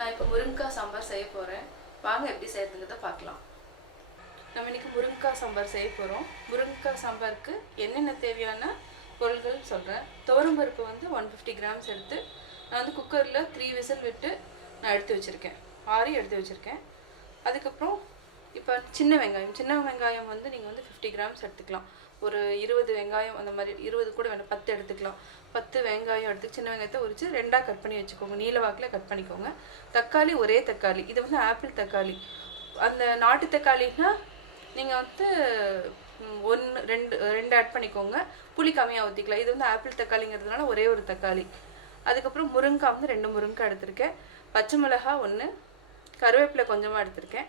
நான் இப்போ முருங்கைக்காய் சாம்பார் செய்ய போகிறேன். வாங்க எப்படி செய்யறதுங்கிறத பார்க்கலாம். நம்ம இன்றைக்கி முருங்கைக்காய் சாம்பார் செய்ய போகிறோம். முருங்கைக்காய் சாம்பாருக்கு என்னென்ன தேவையான பொருள்கள் சொல்கிறேன். துவரம்பருப்பு வந்து 150 கிராம்ஸ் எடுத்து நான் வந்து குக்கரில் 3 விசில் விட்டு நான் எடுத்து வச்சுருக்கேன். 6 எடுத்து வச்சுருக்கேன். அதுக்கப்புறம் இப்போ சின்ன வெங்காயம் வந்து நீங்கள் வந்து 50 கிராம்ஸ் எடுத்துக்கலாம். ஒரு 20 வெங்காயம் அந்த மாதிரி 20 கூட வேண்டாம், 10 எடுத்துக்கலாம். 10 வெங்காயம் எடுத்து சின்ன வெங்காயத்தை உரித்து 2ஆக கட் பண்ணி வச்சுக்கோங்க. நீல வாக்கில் கட் பண்ணிக்கோங்க. தக்காளி ஒரே தக்காளி, இது வந்து ஆப்பிள் தக்காளி. அந்த நாட்டு தக்காளினா நீங்கள் வந்து 2 ஆட் பண்ணிக்கோங்க. புளி கம்மியாக ஊற்றிக்கலாம். இது வந்து ஆப்பிள் தக்காளிங்கிறதுனால ஒரே ஒரு தக்காளி. அதுக்கப்புறம் முருங்கைக்காய் வந்து 2 முருங்கைக்காய் எடுத்திருக்கேன். பச்சை மிளகாய் 1, கருவேப்பிலை கொஞ்சமாக எடுத்திருக்கேன்.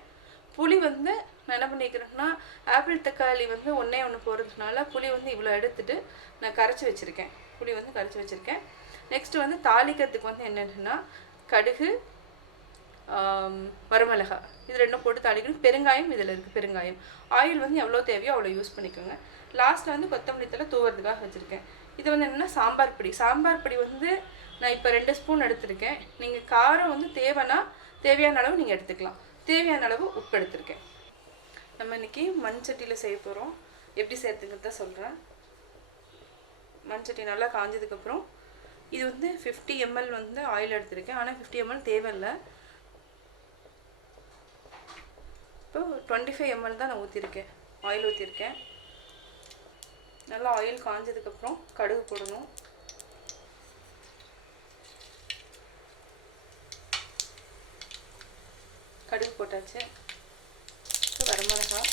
புளி வந்து நான் என்ன பண்ணிக்கிறேன்னா, ஆப்பிள் தக்காளி வந்து 1 போடுறதுனால புளி வந்து இவ்வளோ எடுத்துட்டு நான் கரைச்சி வச்சுருக்கேன். புளி வந்து கரைச்சி வச்சுருக்கேன். நெக்ஸ்ட்டு வந்து தாளிக்கிறதுக்கு வந்து என்னென்னா, கடுகு, வரமிளகாய் இது 2 போட்டு தாளிக்கணும். பெருங்காயம் இதில் இருக்குது, பெருங்காயம். ஆயில் வந்து எவ்வளோ தேவையோ அவ்வளோ யூஸ் பண்ணிக்கோங்க. லாஸ்ட்டில் வந்து கொத்தமல்லி தழை தூவுறதுக்காக வச்சுருக்கேன். இது வந்து என்னென்னா சாம்பார் பொடி வந்து நான் இப்போ 2 ஸ்பூன் எடுத்திருக்கேன். நீங்கள் காரம் வந்து தேவையான அளவு நீங்கள் எடுத்துக்கலாம். தேவையான அளவு உப்பு எடுத்திருக்கேன். நம்ம இன்றைக்கி மண் சட்டியில் செய்ய போகிறோம். எப்படி செய்யறதுங்கிறத சொல்கிறேன். மண் சட்டி நல்லா காஞ்சதுக்கப்புறம் இது வந்து 50 ml வந்து ஆயில் எடுத்திருக்கேன். ஆனால் 50 ml தேவையில்லை. இப்போ 25 ml தான் நான் ஆயில் ஊற்றிருக்கேன். நல்லா ஆயில் காஞ்சதுக்கப்புறம் கடுகு போடணும். கடுகு போட்டாச்சு. வரமிளகாய்,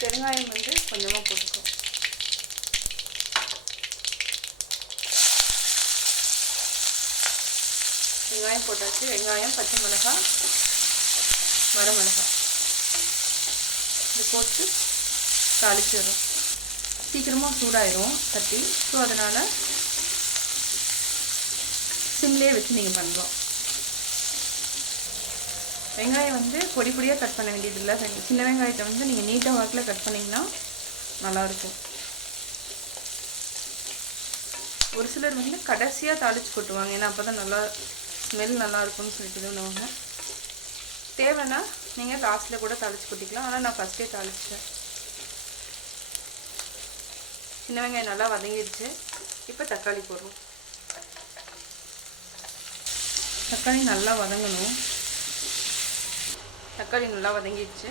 பெருங்காயம் வந்து கொஞ்சமாக போட்டுக்கோ. வெங்காயம் போட்டாச்சு. வெங்காயம், பச்சை மிளகாய், வரமிளகாய் இது போட்டு தாளிச்சிடும். சீக்கிரமாக சூடாயிடும் சட்டி. ஸோ அதனால் சிம்லேயே வச்சு நீங்கள் பண்ணலாம். வெங்காயம் வந்து பொடியாக கட் பண்ண வேண்டியதில்லை. சின்ன வெங்காயத்தை வந்து நீங்கள் நீட்டாக வாக்கில் கட் பண்ணிங்கன்னா நல்லாயிருக்கும். ஒரு சிலர் வந்து கடைசியாக தாளித்து கொட்டுவாங்க. ஏன்னா அப்போ தான் நல்லா ஸ்மெல் நல்லாயிருக்கும்னு சொல்லிட்டு இதுவாங்க. தேவைன்னா நீங்கள் லாஸ்ட்டில் கூட தாளித்து கொட்டிக்கலாம். ஆனால் நான் ஃபஸ்ட்டே தாளிச்சிட்டேன். சின்ன வெங்காயம் நல்லா வதங்கிடுச்சு. இப்போ தக்காளி போடுறோம். தக்காளி நல்லா வதங்கணும். தக்காளி நல்லா வதங்கிடுச்சு.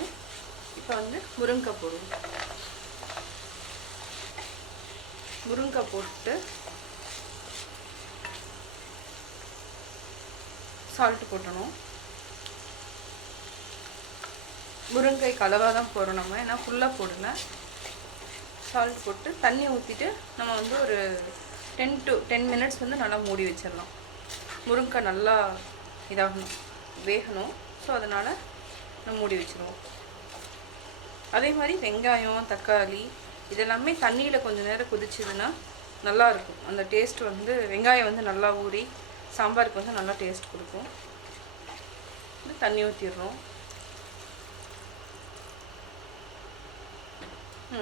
இப்போ வந்து முருங்கைக்காய் போடுவோம். முருங்கைக்காய் போட்டு சால்ட்டு போட்டணும். முருங்கைக்காய் கலவாக தான் போடுறோம் நம்ம, ஏன்னா ஃபுல்லாக போடல. சால்ட் போட்டு தண்ணி ஊற்றிட்டு நம்ம வந்து ஒரு 10 மினிட்ஸ் வந்து நல்லா மூடி வச்சிடலாம். முருங்கைக்காய் நல்லா இதாகணும், வேகணும். ஸோ அதனால் நம்ம மூடி வச்சுருவோம். அதே மாதிரி வெங்காயம், தக்காளி இதெல்லாமே தண்ணியில் கொஞ்சம் நேரம் கொதிச்சதுன்னா நல்லாயிருக்கும். அந்த டேஸ்ட் வந்து வெங்காயம் வந்து நல்லா ஊறி சாம்பாருக்கு வந்து நல்லா டேஸ்ட் கொடுக்கும். தண்ணி ஊற்றிடுறோம்.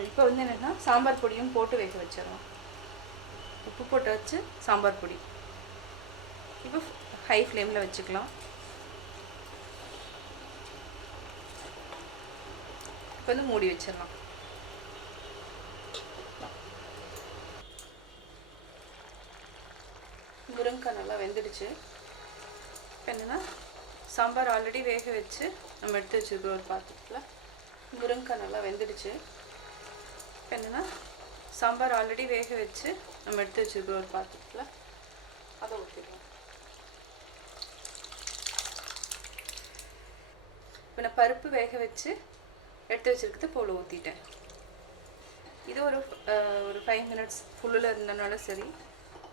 இப்போ வந்து என்னென்னா சாம்பார் பொடியும் போட்டு வேக வச்சிடறோம். உப்பு போட்டு வச்சு சாம்பார் பொடி இப்போ ஹை ஃப்ளேமில் வச்சுக்கலாம். இப்போ வந்து மூடி வச்சிடலாம். முருங்கைக்காய் நல்லா வெந்துடுச்சு. இப்போ என்னென்னா சாம்பார் ஆல்ரெடி வேக வச்சு நம்ம எடுத்து வச்சுருக்கோம் ஒரு பாத்திரத்தில். முருங்கைக்காய் நல்லா வெந்துடுச்சு. இப்போ என்னென்னா சாம்பார் ஆல்ரெடி வேக வச்சு நம்ம எடுத்து வச்சுருக்கோம் ஒரு பாத்திரத்தில். அதை ஊற்றிடுவோம். இப்போ நான் பருப்பு வேக வச்சு எடுத்து வச்சுருக்கிறது போல் ஊற்றிட்டேன். இது ஒரு 5 மினிட்ஸ் ஃபுல்லில் இருந்தனால சரி,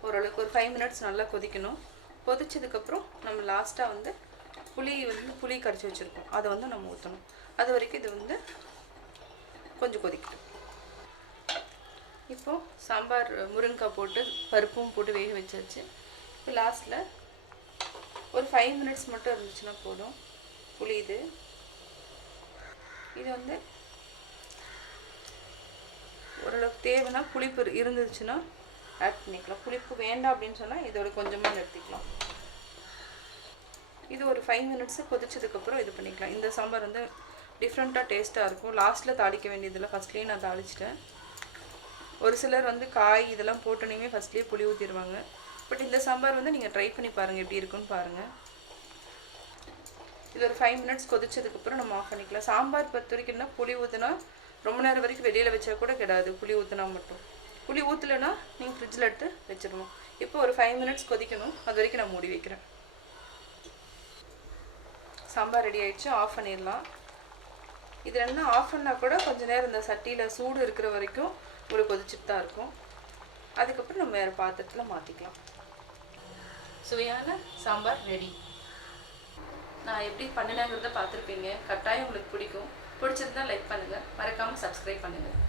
ஓரளவுக்கு ஒரு 5 மினிட்ஸ் நல்லா கொதிக்கணும். கொதிச்சதுக்கப்புறம் நம்ம லாஸ்ட்டாக வந்து புளி கரைச்சி வச்சுருக்கோம், அதை வந்து நம்ம ஊற்றணும். அது வரைக்கும் இது வந்து கொஞ்சம் கொதிக்கணும். இப்போது சாம்பார் முருங்கைக்காய் போட்டு பருப்பும் போட்டு வேக வச்சாச்சு. இப்போ லாஸ்ட்டில் ஒரு 5 மினிட்ஸ் மட்டும் இருந்துச்சுன்னா போதும். புளி இது வந்து ஓரளவுக்கு தேவைன்னா புளிப்பு இருந்துச்சுன்னா ஆட் பண்ணிக்கலாம். புளிப்பு வேண்டாம் அப்படின்னு சொன்னால் இதோட கொஞ்சமாக நிறுத்திக்கலாம். ஒரு 5 மினிட்ஸ் கொதிச்சதுக்கப்புறம் இது பண்ணிக்கலாம். இந்த சாம்பார் வந்து டிஃப்ரெண்ட்டாக டேஸ்ட்டாக இருக்கும். லாஸ்ட்டில் தாளிக்க வேண்டியதில்லை, ஃபஸ்ட்லேயே நான் தாளிச்சிட்டேன். ஒரு சிலர் வந்து காய் இதெல்லாம் போட்டோன்னே ஃபஸ்ட்லேயே புளி ஊற்றிடுவாங்க. பட் இந்த சாம்பார் வந்து நீங்கள் ட்ரை பண்ணி பாருங்கள், எப்படி இருக்குன்னு பாருங்கள். இது ஒரு 5 மினிட்ஸ் கொதிச்சதுக்கப்புறம் நம்ம ஆஃப் பண்ணிக்கலாம். சாம்பார் பொறுத்த வரைக்கும்னா புளி ஊற்றினா ரொம்ப நேரம் வரைக்கும் வெளியில் வச்சா கூட கிடாது, புளி ஊற்றினா மட்டும். புளி ஊற்றலைன்னா நீங்கள் ஃப்ரிட்ஜில் எடுத்து வச்சிடணும். இப்போ ஒரு 5 மினிட்ஸ் கொதிக்கணும், அது வரைக்கும் நான் மூடி வைக்கிறேன். சாம்பார் ரெடி ஆகிடுச்சு, ஆஃப் பண்ணிடலாம். இது என்ன ஆஃப் பண்ணால் கூட கொஞ்சம் நேரம் இந்த சட்டியில் சூடு இருக்கிற வரைக்கும் ஒரு கொதிச்சுட்டு தான் இருக்கும். அதுக்கப்புறம் நம்ம வேறு பாத்திரத்தில் மாற்றிக்கலாம். சுவையான சாம்பார் ரெடி. நான் எப்படி பண்ணினேங்கிறத பார்த்துருப்பீங்க. கட்டாயம் உங்களுக்கு பிடிக்கும். பிடிச்சிருந்தா லைக் பண்ணுங்கள், மறக்காமல் சப்ஸ்கிரைப் பண்ணுங்கள்.